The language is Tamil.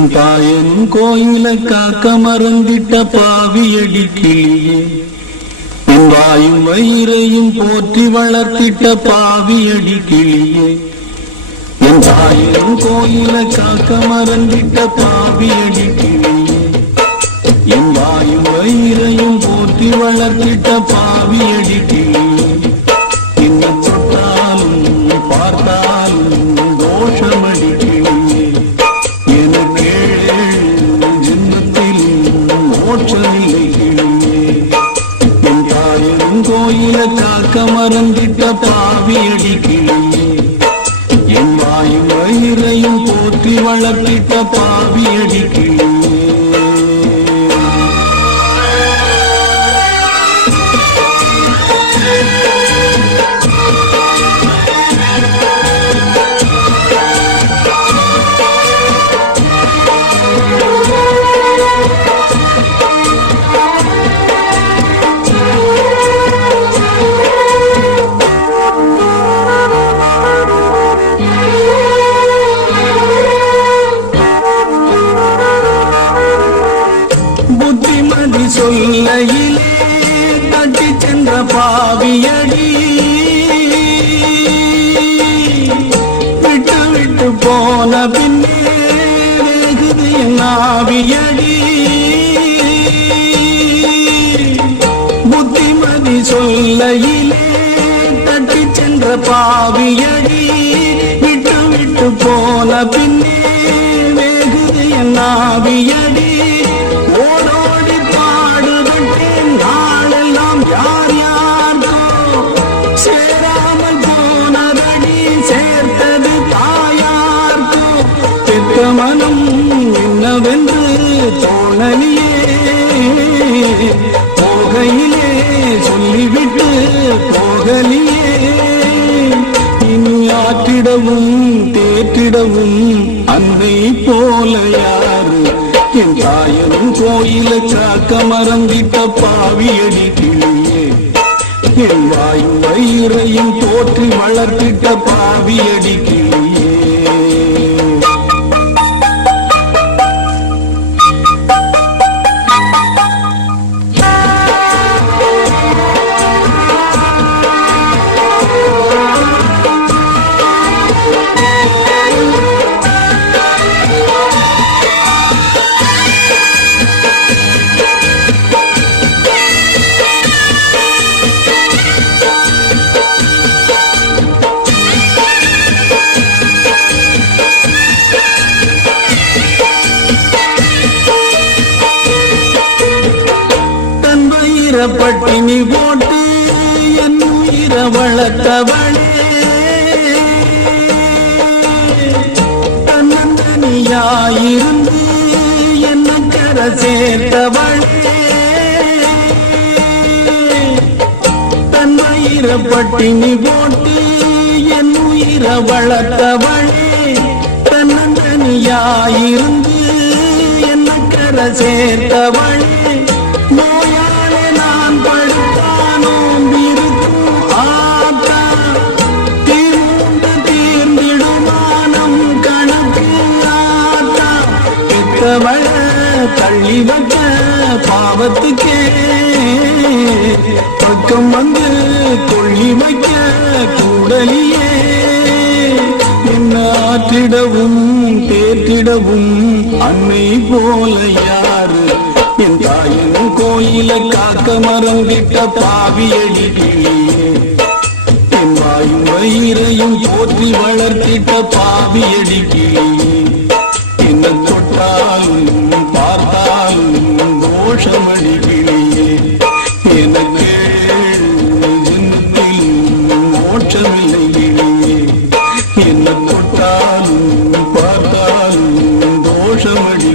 என் தாயனும் கோயில காக்க மறந்திட்ட பாவியடி கிளியே, என் வாயும் வயிறையும் போற்றி வளர்த்திட்ட பாவியடி கிளியே, என் தாயனும் கோயில காக்க மறந்திட்ட பாவியடி கிளியே, என் வாயும் வயிறையும் போற்றி வளர்த்திட்ட பாவியடி கிளியே, என்ன தொட்டாலும் பார்த்தாலும் தோஷமடி கிளியே, எனக்கு ஜென்மத்தில் மோட்சமில்லை கிளியே, என் தாயனும் கோயில காக்க மறந்திட்ட பாவியடி கிளியே, என் வாயும் வயிறையும் போற்றி வளர்த்திட்ட பாவியடி கிளியே. புத்திமதி சொல்லையிலே தட்டி சென்ற பாவியடி, விட்டு விட்டு போன பின்னே வேகுது என் ஆவியடி, புத்திமதி சொல்லையிலே தட்டி சென்ற பாவியடி, விட்டு விட்டு போன பின்னே வேகுது என் ஆவியடி, ஓடோடி பாடுபட்டேன் நாளெல்லாம் யார் யாருக்கோ சேராமல் போனதடி, சேர்த்தது தாயார்க்கோ, பெத்த மனம் என்னவென்று தோணலியே, போகையிலே சொல்லிவிட்டு போகலியே, இனி ஆற்றிடவும் தேற்றிடவும் அன்னை போல யாரு, என் தாயனும் கோயில காக்க மறந்திட்ட பாவியடி கிளியே, என் வாயும் வயிறையும் போற்றி வளர்த்திட்ட பாவியடி கிளியே. பட்டினி போட்டு என் உயிர வளர்த்தவளே, தன்னந்தனியாயிருந்து என்ன கர சேர்த்தவளே, தன் வயிற பட்டினி போட்டு என் உயிர வளர்த்தவளே, தன்னந்தனியாயிருந்து என்ன கர சேர்த்தவளே, தள்ளி வைக்க பாவத்துக்கே பக்கம் வந்து கொள்ளி வைக்க கூடலியே, என்ன ஆற்றிடவும் தேற்றிடவும் அன்னை போல யாரு, என் தாயனும் கோயில காக்க மறந்திட்ட பாவியடி கிளியே, என் வாயும் வயிறையும் போற்றி வளர்த்திட்ட பாவியடி கிளியே, என்ன தொட்டாலும் பார்த்தாலும் தோஷமடி கிளியே, எனக்கு ஜென்மத்தில் மோட்சமில்லை கிளியே, என்ன தொட்டாலும் பார்த்தாலும் தோஷமடி.